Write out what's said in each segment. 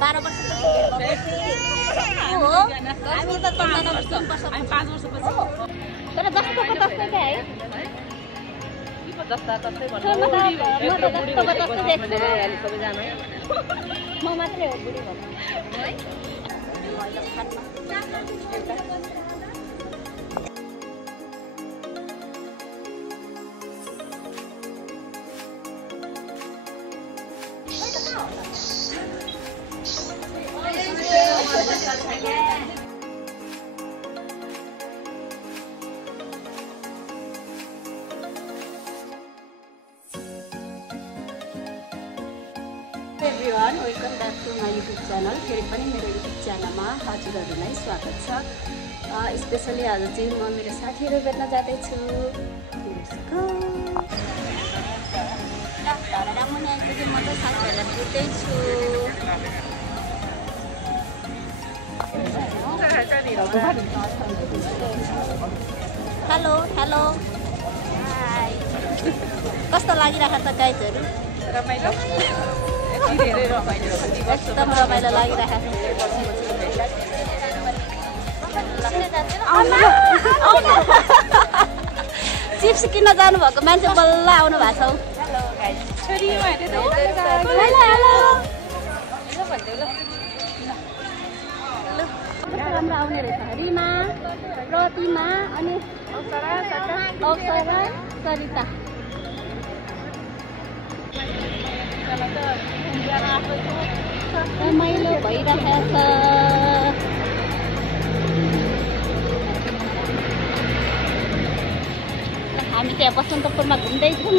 12 वर्ष हो हामी त 5 वर्षपछि तर जस्तोको तस्तै क्या है म मात्रै हो बुढी भन्नु everyone welcome back to my YouTube channel. फेरि पनि मेरो युट्युब च्यानलमा हजुरहरूलाई स्वागत छ। स्पेसली आज चाहिँ म मेरो साथीहरू भेट्न जाँदैछु। मुनि आइपुगेँ म त साथीहरूलाई भेट्दैछु। हेलो हेलो हाई कस्तो लागिरहेको त गाइजहरू? रमाइलो एकदम रमाइलो लागिरहेको चिप्स किन्न जानुभएको मान्छे बल्ल आउनु भएको छ। राम्रो आउने रहेछ रिमा प्रतिमा अनि अवसरा सरिता रमाइलो भइरहेको छ। हामी त्यहाँ बसन्तपुरमा घुम्दैछौँ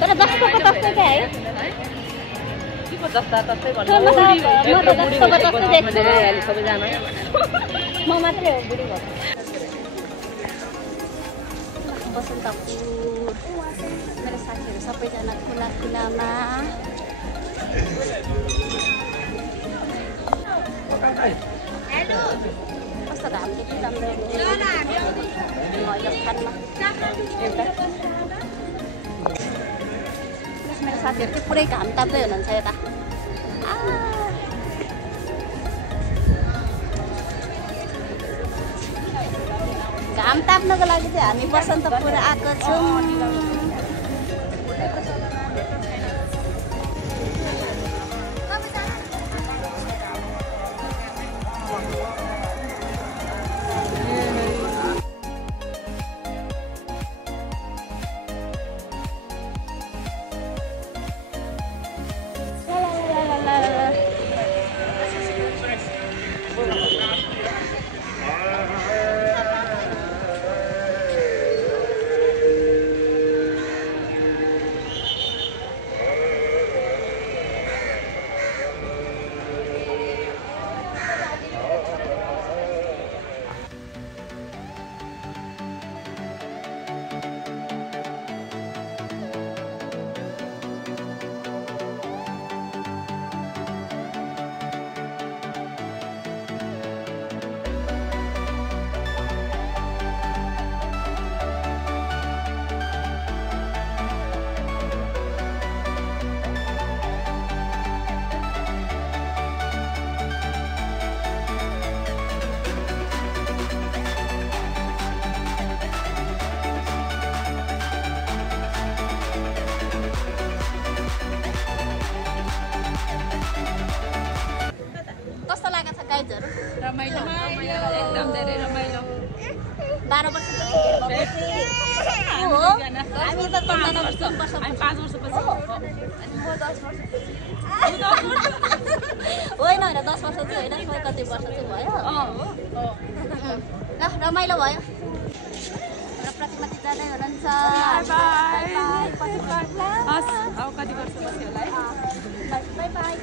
तर जस्तोको तस्तै क्या है म मात्रै हो बुढी भन्नु बसन्तपुर मेरो साथीहरू सबैजना कुना कुनामा कस्तो घाम देखि राम्रो मेरो साथीहरू चाहिँ पुरै घाम ताप्दै हुनुहुन्छ यता। घाम ताप्नको लागि चाहिँ हामी बसन्तपुर आएको छौँ। रमाइलो एकदम धेरै रमाइलो 12 वर्ष हो हामी त 5 वर्षपछि होइन 10 वर्ष चाहिँ होइन कति वर्ष चाहिँ भयो ल रमाइलो भयो र प्रतिमाथि जाँदै हुनुहुन्छ। कति वर्ष बस्यो होला है बाई बाई।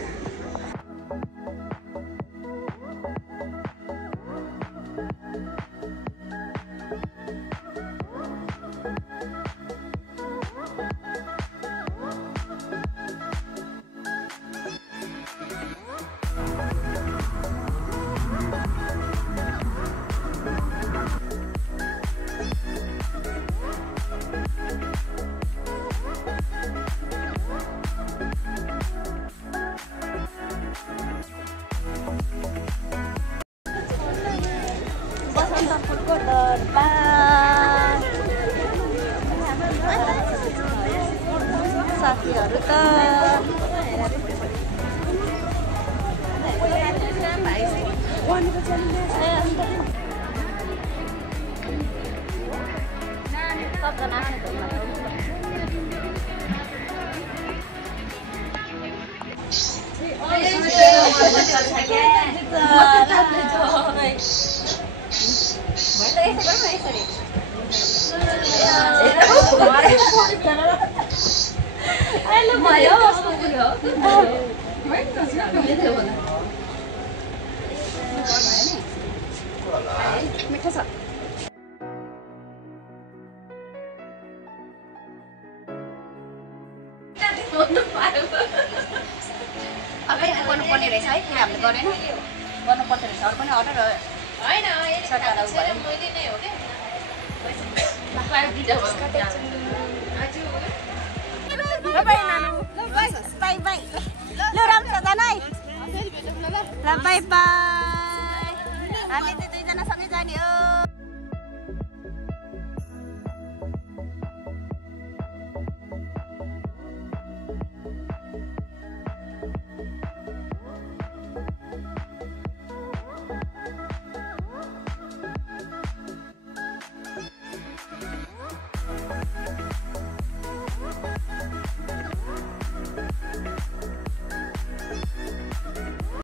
बसन्तपुरको दरबार साथीहरू त सबजना मिठो छ अब गर्नुपर्ने रहेछ है किन हामीले गरेन गर्नुपर्ने रहेछ अरू पनि अर्डर होइन बाई बाई ल राम्रो छ जान है ल बाई बाई हामी चाहिँ दुईजना सँगै जाने हो